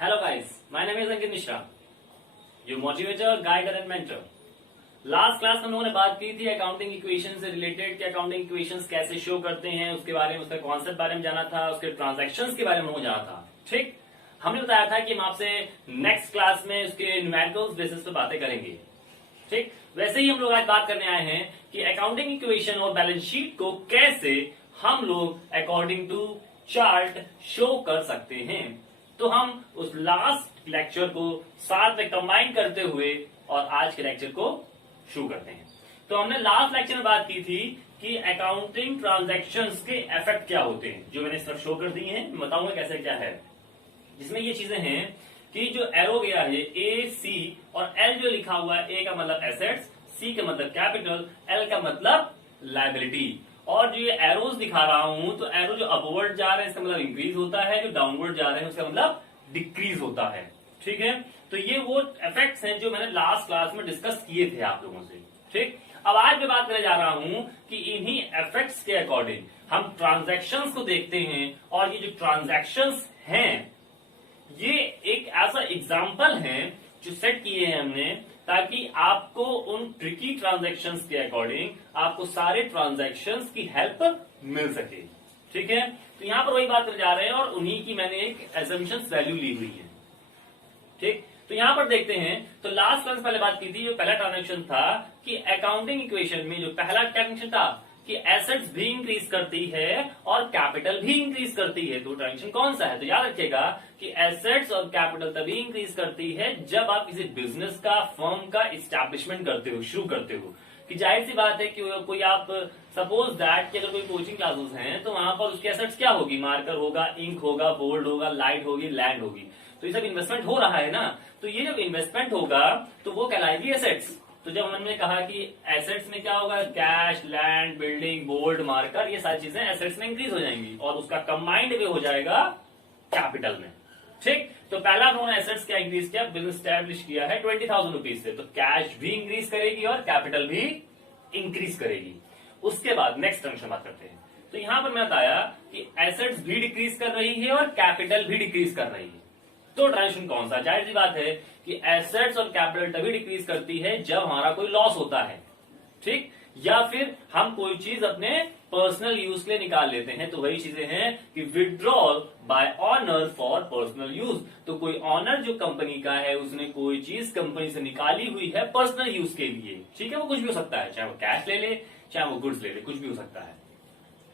Hello guys, my name is Ankit Mishra, your motivator, guider and mentor. Last class में हम लोगों ने बात की थी अकाउंटिंग इक्वेशन से रिलेटेड कि अकाउंटिंग इक्वेशंस कैसे शो करते हैं, उसके बारे में, उसका कॉन्सेप्ट बारे में जाना था, उसके ट्रांजैक्शंस के बारे में जाना था। ठीक, हमने बताया था कि हम आपसे नेक्स्ट क्लास में उसके न्यूमेरिकल्स बेसिस पे बातें करेंगे। ठीक, वैसे ही हम लोग आज बात करने आए हैं कि अकाउंटिंग इक्वेशन और बैलेंस शीट को कैसे हम लोग अकॉर्डिंग टू चार्ट शो कर सकते हैं। तो हम उस लास्ट लेक्चर को साथ में कंबाइन करते हुए और आज के लेक्चर को शुरू करते हैं। तो हमने लास्ट लेक्चर में बात की थी कि अकाउंटिंग ट्रांजैक्शंस के इफेक्ट क्या होते हैं, जो मैंने सब शो कर दी हैं, मैं बताऊंगा कैसे क्या है। जिसमें ये चीजें हैं कि जो एरो गया है ए सी और एल जो लिखा हुआ है, ए का मतलब एसेट्स, सी का मतलब कैपिटल, एल का मतलब लायबिलिटी। और जो ये एरोज दिखा रहा हूं, तो एरो जो अपवर्ड जा रहे हैं इसका मतलब इंक्रीज होता है, जो डाउनवर्ड जा रहे हैं उसका मतलब डिक्रीज होता है। ठीक है, तो ये वो इफेक्ट्स हैं जो मैंने लास्ट क्लास में डिस्कस किए थे आप लोगों से। ठीक, अब आज मैं बात करने जा रहा हूं कि इन्हीं इफेक्ट्स के अकॉर्डिंग हम ट्रांजैक्शंस को देखते हैं, और ये जो ट्रांजैक्शंस हैं ये एक ऐसा एग्जाम्पल है जो सेट किए हैं हमने, ताकि आपको उन ट्रिकी ट्रांजैक्शंस के अकॉर्डिंग आपको सारे ट्रांजैक्शंस की हेल्प मिल सके। ठीक है, तो यहां पर वही बात कर जा रहे हैं और उन्हीं की मैंने एक एजम्पशंस वैल्यू ली हुई है। ठीक, तो यहां पर देखते हैं, तो लास्ट क्लास पहले बात की थी, जो पहला ट्रांजैक्शन था कि अकाउंटिंग इक्वेशन में जो पहला ट्रांजैक्शन था कि एसेट्स भी इंक्रीज करती है और कैपिटल भी इंक्रीज करती है। तो ट्रांजैक्शन कौन सा है, तो याद रखिएगा कि एसेट्स और कैपिटल तभी इंक्रीज करती है जब आप किसी बिजनेस का, फर्म का इस्टेब्लिशमेंट करते हो, शुरू करते हो। कि जाहिर सी बात है कि कोई आप सपोज दैट कि अगर कोई कोचिंग क्लासेस हैं तो वहां पर उसकी एसेट्स क्या होगी, मार्कर होगा, इंक होगा, बोर्ड होगा, लाइट होगी, लैंड होगी। तो ये सब इन्वेस्टमेंट हो रहा है ना, तो ये जब इन्वेस्टमेंट होगा तो वो कहलाएगी एसेट्स। तो जब हमने कहा कि एसेट्स में क्या होगा, cash, land, building, board, marker, ये सारी चीजें एसेट्स में इंक्रीज हो जाएंगी और उसका कंबाइंड वे हो जाएगा कैपिटल में। ठीक, तो पहला उन्होंने एसेट्स क्या इंक्रीज किया, बिजनेस स्टैब्लिश किया है 20,000 रुपीज से, तो कैश भी इंक्रीज करेगी और कैपिटल भी इंक्रीज करेगी। उसके बाद नेक्स्ट ट्रांजैक्शन बात करते हैं। तो यहां पर मैं बताया कि एसेट्स भी डिक्रीज कर रही है और कैपिटल भी डिक्रीज कर रही है। तो ट्रांजैक्शन कौन सा, जाहिर सी बात है कि एसेट्स और कैपिटल तभी डिक्रीज करती है जब हमारा कोई लॉस होता है। ठीक, या फिर हम कोई चीज अपने पर्सनल यूज के लिए निकाल लेते हैं, तो वही चीजें हैं कि withdrawal bye honour for personal use. तो कोई ऑनर जो कंपनी का है उसने कोई चीज कंपनी से निकाली हुई है पर्सनल यूज के लिए। ठीक है, वो कुछ भी हो सकता है, चाहे वो कैश ले ले, चाहे वो गुड्स ले ले, कुछ भी हो सकता है।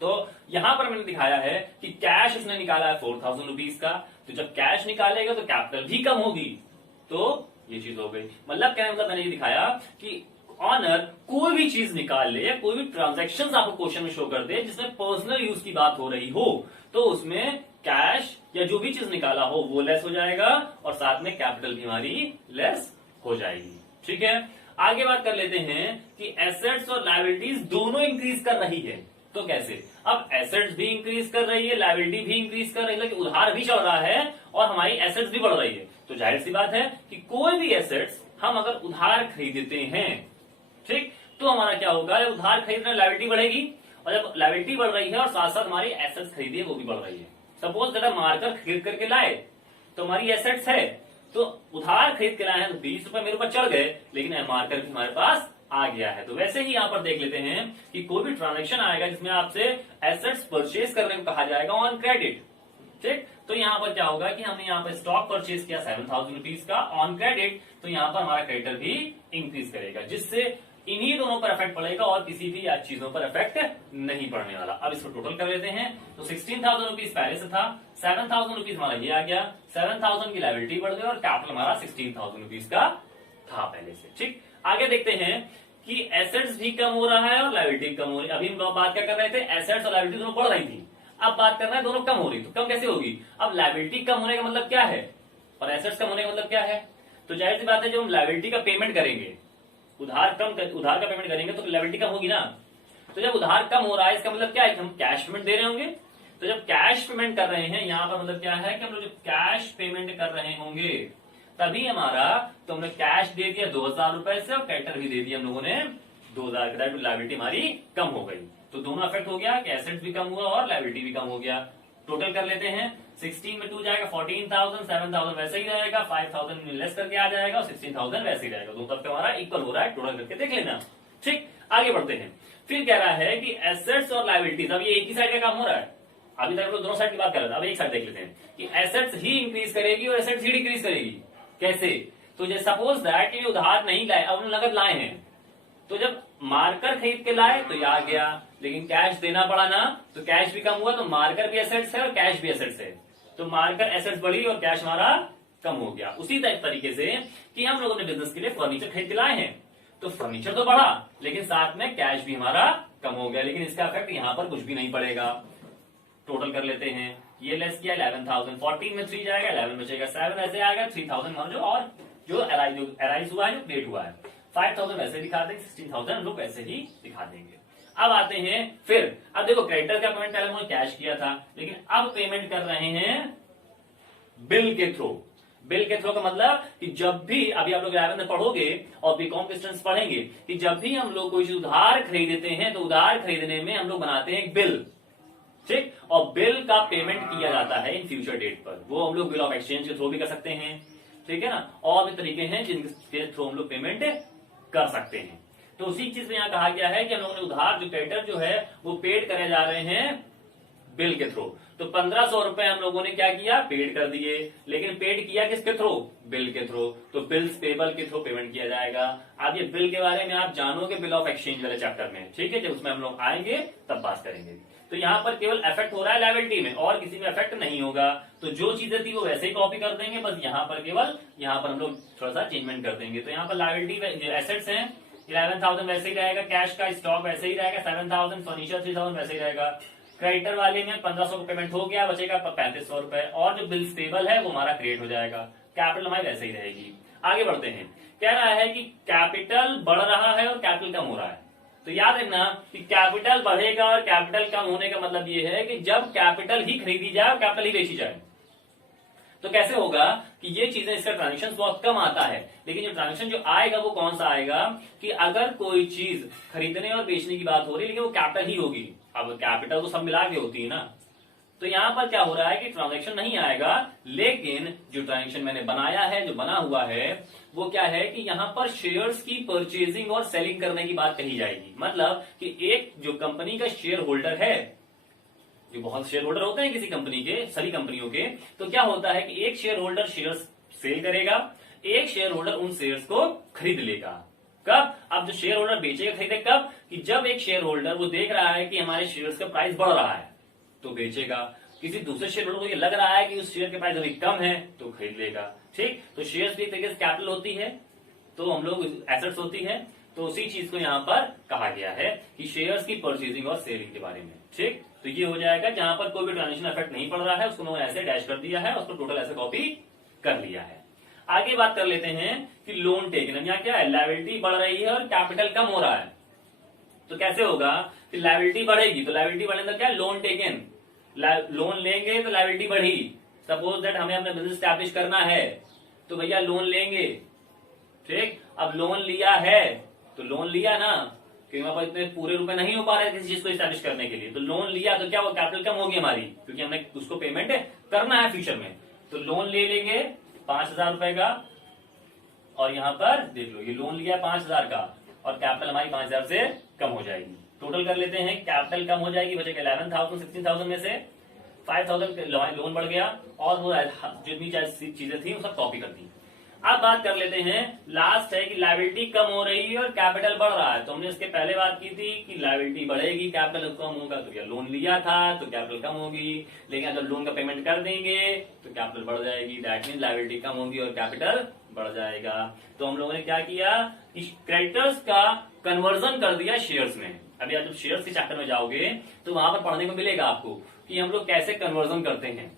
तो यहां पर मैंने दिखाया है कि कैश उसने निकाला है 4,000 रुपीज का, तो जब कैश निकालेगा तो कैपिटल भी कम होगी। तो ये चीज हो गई, मतलब क्या मतलब मैंने ये दिखाया कि ऑनर कोई भी चीज निकाल ले या कोई भी ट्रांजैक्शन आपको क्वेश्चन में शो कर दे जिसमें पर्सनल यूज की बात हो रही हो, तो उसमें कैश या जो भी चीज निकाला हो वो लेस हो जाएगा और साथ में कैपिटल भी हमारी लेस हो जाएगी। ठीक है, आगे बात कर लेते हैं कि एसेट्स और लायबिलिटीज दोनों इंक्रीज कर रही है। तो कैसे, अब एसेट्स भी इंक्रीज कर रही है, लायबिलिटी भी इंक्रीज कर रही है, लेकिन उधार भी चल रहा है और हमारी एसेट्स भी बढ़ रही है। तो जाहिर सी बात है कि कोई भी एसेट्स हम अगर उधार खरीदते हैं, ठीक, तो हमारा क्या होगा, उधार खरीदना लायबिलिटी बढ़ेगी, और जब लायबिलिटी बढ़ रही है और साथ साथ हमारी एसेट्स खरीदी है वो भी बढ़ रही है। सपोज दैट मार्कर खरीद करके लाए तो हमारी एसेट्स है, तो उधार खरीद के लाए हैं तो 20 रुपए मेरे ऊपर चढ़ गए, लेकिन मार्कर भी हमारे पास आ गया है। तो वैसे ही यहां पर देख लेते हैं कि कोई भी ट्रांजैक्शन आएगा जिसमें आपसे एसेट्स परचेज करने को कहा जाएगा ऑन क्रेडिट। ठीक, तो यहां पर क्या होगा कि हमने यहां पर स्टॉक परचेज किया 7,000 रुपीज का ऑन क्रेडिट, तो यहां पर हमारा क्रेडिटर भी इंक्रीज करेगा, जिससे इन्हीं दोनों पर इफेक्ट पड़ेगा और किसी भी चीजों पर इफेक्ट नहीं पड़ने वाला। अब इसको टोटल कर लेते हैं, तो 16,000 रुपीज पहले से था, 7,000 रुपीज हमारा ये आ गया, 7,000 की लायबिलिटी बढ़ गई और कैपिटल हमारा 16,000 रुपीज का था पहले से। ठीक, आगे देखते हैं कि एसेट्स भी कम हो रहा है और लायबिलिटी कम हो रही है। अभी हम लोग बात क्या कर रहे थे, एसेट्स और लायबिलिटी दोनों बढ़ रही थी, अब बात कर रहे हैं दोनों कम हो रही, तो कम कैसे होगी। अब लायबिलिटी कम होने का मतलब क्या है और एसेट्स कम होने का मतलब क्या है, तो जाहिर सी बात है जब हम लायबिलिटी का पेमेंट करेंगे, उधार का पेमेंट करेंगे तो लायबिलिटी कम होगी ना। तो जब उधार कम हो रहा है इसका मतलब क्या है कि हम कैश पेमेंट दे रहे होंगे। तो जब कैश पेमेंट कर रहे हैं, यहाँ पर मतलब क्या है कि हम लोग जब कैश पेमेंट कर रहे होंगे तभी हमारा, तो हमने कैश दे दिया 2,000 रुपए से और क्रेडिटर भी दे दिया हम लोगों ने 2,000, लायबिलिटी हमारी कम हो गई। तो दोनों इफेक्ट हो गया कि एसेट्स भी कम हुआ और लायबिलिटी भी कम हो गया। टोटल कर लेते हैं, 16 में 2 जाएगा 14,000, 7,000 वैसे ही रहेगा, 5,000 में लेस करके आ जाएगा और 16,000 वैसे ही रहेगा। दोनों तरफ हमारा इक्वल हो रहा है, टोटल करके देख लेना। ठीक, आगे बढ़ते हैं। फिर कह रहा है कि एसेट्स और लायबिलिटीज, अब ये एक ही साइड का काम हो रहा है। अभी तक हम लोग दोनों साइड की बात कर रहे थे, अब एक साइड देख लेते हैं कि एसेट्स ही इंक्रीज करेगी और एसेट्स ही डिक्रीज करेगी। कैसे? तो जैसे सपोज दैट ये उधार नहीं लाए, अब नगद लाए हैं, तो जब मार्कर खरीद के लाए तो ये आ गया, लेकिन कैश देना पड़ा ना, तो कैश भी कम हुआ, तो मार्कर भी एसेट्स है और कैश भी एसेट्स है, तो मार्कर एसेट्स बढ़ी और कैश हमारा कम हो गया। उसी तरीके से कि हम लोगों ने बिजनेस के लिए फर्नीचर खरीद के लाए हैं, तो फर्नीचर तो बढ़ा लेकिन साथ में कैश भी हमारा कम हो गया, लेकिन इसका इफेक्ट यहां पर कुछ भी नहीं पड़ेगा। टोटल कर लेते हैं, ये लेस किया 11,000, 14 में 3 जाएगा, 11 में जाएगा 7, ऐसे आएगा 3,000 मान लो, और जो अराइज हुआ है, जो क्रिएट हुआ है 5,000 वैसे दिखा देंगे, 16,000 हम लोग वैसे ही दिखा देंगे। अब आते हैं फिर, अब देखो क्रेडिटर का पेमेंट पहले उन्होंने कैश किया था, लेकिन अब पेमेंट कर रहे हैं बिल के थ्रू। बिल के थ्रू का मतलब कि जब भी, अभी आप लोग 11 में पढ़ोगे और बीकॉम के स्टूडेंट्स पढ़ेंगे कि जब भी हम लोग कोई चीज उधार खरीदते हैं तो उधार खरीदने में हम लोग बनाते हैं एक बिल। ठीक, और बिल का पेमेंट किया जाता है इन फ्यूचर डेट पर, वो हम लोग बिल ऑफ एक्सचेंज के थ्रू भी कर सकते हैं। ठीक है ना, और भी तरीके हैं जिनके थ्रू हम लोग पेमेंट कर सकते हैं। तो उसी चीज में यहां कहा गया है कि हम लोगों ने उधार जो क्रेडिटर जो है वो पेड करे जा रहे हैं बिल के थ्रू। तो 1,500 रुपए हम लोगों ने क्या किया, पेड कर दिए, लेकिन पेड किया किसके थ्रू, बिल के थ्रू, तो बिल्स पेबल के थ्रू पेमेंट किया जाएगा। अब ये बिल के बारे में आप जानोगे बिल ऑफ एक्सचेंज वाले चैप्टर में, ठीक है, जब उसमें हम लोग आएंगे तब बात करेंगे। तो यहाँ पर केवल इफेक्ट हो रहा है लायबिलिटी में, और किसी में इफेक्ट नहीं होगा। तो जो चीजें थी वो वैसे ही कॉपी कर देंगे, बस यहाँ पर केवल यहाँ पर हम लोग थोड़ा सा चेंजमेंट कर देंगे। तो यहाँ पर लायबिलिटी एसेट्स हैं 11,000 वैसे ही रहेगा, कैश का स्टॉक वैसे ही रहेगा 7,000, फर्नीचर 3,000 वैसे ही रहेगा। क्रेडिटर वाले में 1,500 का पेमेंट हो गया, बचेगा 3,500 रुपए, और जो बिल स्टेबल है वो हमारा क्रिएट हो जाएगा। कैपिटल हमारी वैसे ही रहेगी। आगे बढ़ते हैं, कह रहा है कि कैपिटल बढ़ रहा है और कैपिटल कम हो रहा है। तो याद रखना कि कैपिटल बढ़ेगा और कैपिटल कम होने का मतलब ये है कि जब कैपिटल ही खरीदी जाए और कैपिटल ही बेची जाए। तो कैसे होगा कि ये चीजें, इसका ट्रांजेक्शन बहुत कम आता है, लेकिन जो ट्रांजेक्शन जो आएगा वो कौन सा आएगा कि अगर कोई चीज खरीदने और बेचने की बात हो रही है लेकिन वो कैपिटल ही होगी। अब कैपिटल तो सब मिला के होती है ना, तो यहां पर क्या हो रहा है कि ट्रांजैक्शन नहीं आएगा, लेकिन जो ट्रांजैक्शन मैंने बनाया है, जो बना हुआ है, वो क्या है कि यहां पर शेयर्स की परचेजिंग और सेलिंग करने की बात कही जाएगी। मतलब कि एक जो कंपनी का शेयर होल्डर है, जो बहुत शेयर होल्डर होते हैं किसी कंपनी के, सभी कंपनियों के, तो क्या होता है कि एक शेयर होल्डर शेयर्स सेल करेगा, एक शेयर होल्डर उन शेयर्स को खरीद लेगा। कब? अब जो शेयर होल्डर बेचेगा खरीदे कब, कि जब एक शेयर होल्डर वो देख रहा है कि हमारे शेयर्स का प्राइस बढ़ रहा है तो बेचेगा, किसी दूसरे शेयर होल्डर को ये लग रहा है कि उस शेयर के प्राइस अभी कम है तो खरीद लेगा। ठीक, तो शेयर्स भी एक तरीके से कैपिटल होती है, तो हम लोग एसेट्स होती है, तो उसी चीज को यहाँ पर कहा गया है कि शेयर्स की परचेजिंग और सेलिंग के बारे में। ठीक, तो ये हो जाएगा जहां पर कोई भी ट्रांजेक्शन इफेक्ट नहीं पड़ रहा है उसको मैंने ऐसे डैश कर दिया है, उसको टोटल ऐसे कॉपी कर लिया है। आगे बात कर लेते हैं कि लोन टेकन, यहाँ क्या है, लायबिलिटी बढ़ रही है और कैपिटल कम हो रहा है। तो कैसे होगा कि लायबिलिटी बढ़ेगी, तो लायबिलिटी बढ़ने का क्या, लोन टेकन, लोन लेंगे तो लायबिलिटी बढ़ी। सपोज दैट हमें अपना बिजनेस स्टैब्लिश करना है तो भैया लोन लेंगे। ठीक, अब लोन लिया है तो लोन लिया ना, क्योंकि हमारे पास इतने पूरे रुपए नहीं हो पा रहे किसी चीज को स्टैब्लिश करने के लिए, तो लोन लिया तो क्या वो कैपिटल कम होगी हमारी, क्योंकि हमने उसको पेमेंट करना है फ्यूचर में। तो लोन ले लेंगे 5,000 रुपए का, और यहाँ पर देख लो ये लोन लिया 5,000 का और कैपिटल हमारी 5,000 से कम हो जाएगी। टोटल कर लेते हैं, कैपिटल कम हो जाएगी, बचेगा 11,000, 16,000 में से 5,000 लोन बढ़ गया, और वो जितनी चीजें थी वो सब कॉपी कर दी। अब बात कर लेते हैं, लास्ट है कि लायबिलिटी कम हो रही है और कैपिटल बढ़ रहा है। तो हमने इसके पहले बात की थी कि लायबिलिटी बढ़ेगी, कैपिटल कम होगा, तो क्या लोन लिया था तो कैपिटल कम होगी, लेकिन जब लोन का पेमेंट कर देंगे तो कैपिटल बढ़ जाएगी। दैट मीन लायबिलिटी कम होगी और कैपिटल बढ़ जाएगा। तो हम लोगों ने क्या किया कि क्रेडिटर्स का कन्वर्जन कर दिया शेयर्स में। अभी आप जब शेयर्स के चैप्टर में जाओगे तो वहां पर पढ़ने को मिलेगा आपको कि हम लोग कैसे कन्वर्जन करते हैं।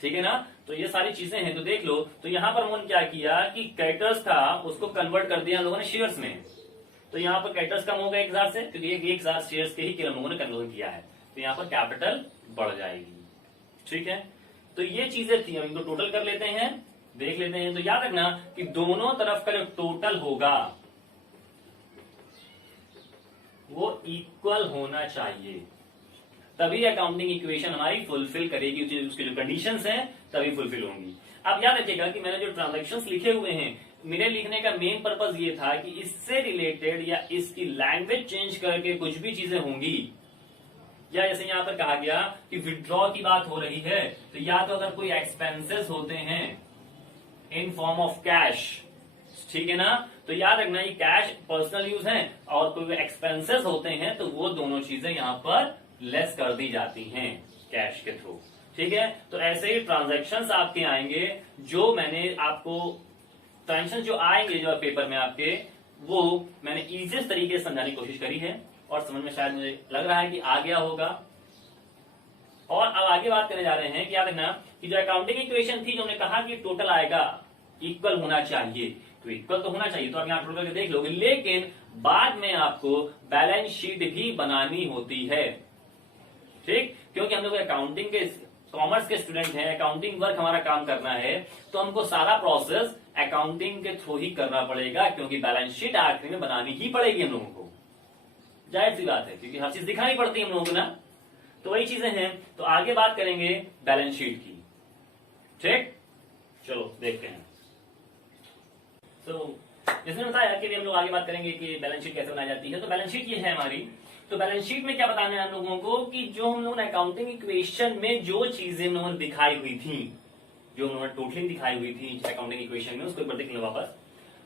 ठीक है ना, तो ये सारी चीजें हैं, तो देख लो। तो यहाँ पर उन्होंने क्या किया कि क्रेडिटर्स था उसको कन्वर्ट कर दिया हम लोगों ने शेयर्स में। तो यहाँ पर क्रेडिटर्स कम हो गए 1,000 से, क्योंकि 1,000 शेयर्स के ही केवल हम लोगों ने कन्वर्जन किया है, तो यहाँ पर कैपिटल बढ़ जाएगी। ठीक है, तो ये चीजें थी, हम इनको टोटल कर लेते हैं, देख लेते हैं। तो याद रखना कि दोनों तरफ का जो टोटल होगा वो इक्वल होना चाहिए। तभी अकाउंटिंग इक्वेशन हमारी फुलफिल करेगी, उसकी जो कंडीशंस हैं तभी फुलफिल होंगी। अब याद रखिएगा कि मैंने जो ट्रांजैक्शंस लिखे हुए हैं, मेरे लिखने का मेन पर्पज ये था कि इससे रिलेटेड या इसकी लैंग्वेज चेंज करके कुछ भी चीजें होंगी, या जैसे यहां पर कहा गया कि विड्रॉ की बात हो रही है, तो या तो अगर कोई एक्सपेंसेस होते हैं इन फॉर्म ऑफ कैश, ठीक है ना, तो याद रखना ये कैश पर्सनल यूज है, और कोई एक्सपेंसेस होते हैं तो वो दोनों चीजें यहां पर लेस कर दी जाती हैं कैश के थ्रू, ठीक है। तो ऐसे ही ट्रांजैक्शंस आपके आएंगे, जो मैंने आपको ट्रांजैक्शन जो आएंगे जो पेपर में आपके, वो मैंने इजीएस्ट तरीके से समझाने की कोशिश करी है, और समझ में शायद मुझे लग रहा है कि आ गया होगा। और अब आगे बात करने जा रहे हैं कि याद रखना कि जो अकाउंटिंग इक्वेशन थी, जो हमने कहा कि टोटल आएगा इक्वल होना चाहिए, तो इक्वल तो होना चाहिए, तो आप यहाँ टोटल करके देख लोगे, लेकिन बाद में आपको बैलेंस शीट भी बनानी होती है, ठीक, क्योंकि हम लोग अकाउंटिंग के कॉमर्स के स्टूडेंट हैं, अकाउंटिंग वर्क हमारा काम करना है, तो हमको सारा प्रोसेस अकाउंटिंग के थ्रू ही करना पड़ेगा, क्योंकि बैलेंस शीट आखिर में बनानी ही पड़ेगी हम लोगों को, जाहिर सी बात है, क्योंकि हर चीज दिखानी पड़ती है हम लोगों को ना, तो वही चीजें हैं। तो आगे बात करेंगे बैलेंस शीट की, ठीक, चलो देखते हैं। जैसे मैंने बताया कि हम लोग आगे बात करेंगे कि बैलेंस शीट कैसे बनाई जाती है, तो बैलेंस शीट ये है हमारी। तो बैलेंस शीट में क्या बताना है हम लोगों को कि जो हम लोगों ने अकाउंटिंग इक्वेशन में जो चीजें हम लोगों ने दिखाई हुई थी, जो हम लोगों ने टोटली दिखाई हुई थी अकाउंटिंग इक्वेशन में, उसको एक बार देख लेना वापस,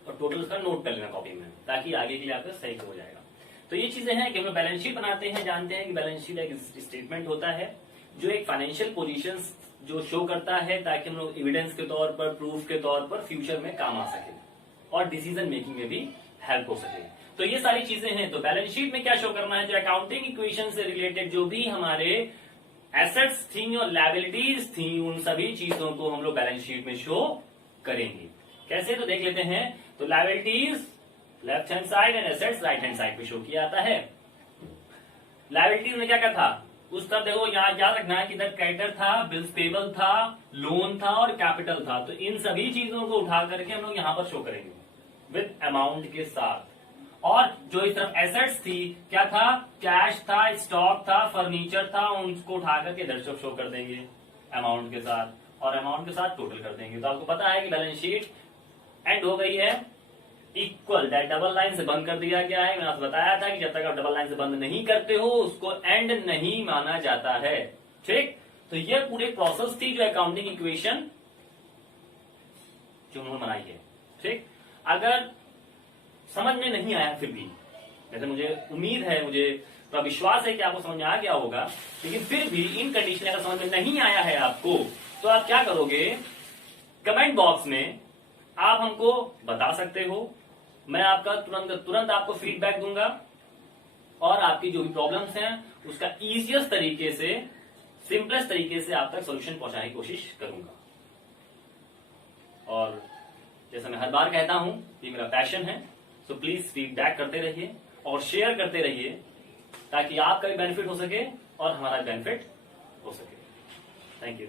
और टोटल उसका नोट कर लेना कॉपी में, ताकि आगे के लिए आपका सही हो जाएगा। तो ये चीजें हैं कि हम लोग बैलेंस शीट बनाते हैं, जानते हैं कि बैलेंस शीट एक स्टेटमेंट होता है जो एक फाइनेंशियल पोजीशन जो शो करता है, ताकि हम लोग एविडेंस के तौर पर, प्रूफ के तौर पर फ्यूचर में काम आ सके और डिसीजन मेकिंग में भी हेल्प हो सके। तो ये सारी चीजें हैं। तो बैलेंस शीट में क्या शो करना है, जो अकाउंटिंग इक्वेशन से रिलेटेड जो भी हमारे एसेट्स थी और लायबिलिटीज थी, उन सभी चीजों को हम लोग बैलेंस शीट में शो करेंगे। कैसे, तो देख लेते हैं। तो liabilities left hand side and assets right hand side पे शो किया जाता है। लायबिलिटीज में क्या क्या था उस तरफ देखो, यहाँ याद रखना है कि इधर क्रेडिटर था, बिल्स पेबल था, लोन था और कैपिटल था। तो इन सभी चीजों को उठा करके हम लोग यहाँ पर शो करेंगे विद अमाउंट के साथ। और जो इस तरफ एसेट्स थी, क्या था, कैश था, स्टॉक था, फर्नीचर था, उनको उठा करके इधर शो कर देंगे अमाउंट के साथ, और अमाउंट के साथ टोटल कर देंगे। तो आपको पता है कि बैलेंस शीट एंड हो गई है इक्वल, दैट डबल लाइन से बंद कर दिया गया है। मैंने आपको बताया था कि जब तक आप डबल लाइन से बंद नहीं करते हो उसको एंड नहीं माना जाता है, ठीक। तो ये पूरी प्रोसेस थी जो अकाउंटिंग इक्वेशन जो उन्होंने बनाई है, ठीक। अगर समझ में नहीं आया फिर भी, जैसे मुझे उम्मीद है, मुझे तो विश्वास है कि आपको समझ में आ गया होगा, लेकिन फिर भी इन कंडीशन अगर समझ में नहीं आया है आपको, तो आप क्या करोगे, कमेंट बॉक्स में आप हमको बता सकते हो। मैं आपका तुरंत आपको फीडबैक दूंगा और आपकी जो भी प्रॉब्लम्स हैं उसका इजीएस्ट तरीके से, सिंपलेस्ट तरीके से आप तक सॉल्यूशन पहुंचाने की कोशिश करूंगा। और जैसा मैं हर बार कहता हूं, ये मेरा पैशन है, तो प्लीज फीडबैक करते रहिए और शेयर करते रहिए, ताकि आपका भी बेनिफिट हो सके और हमारा बेनिफिट हो सके। Thank you.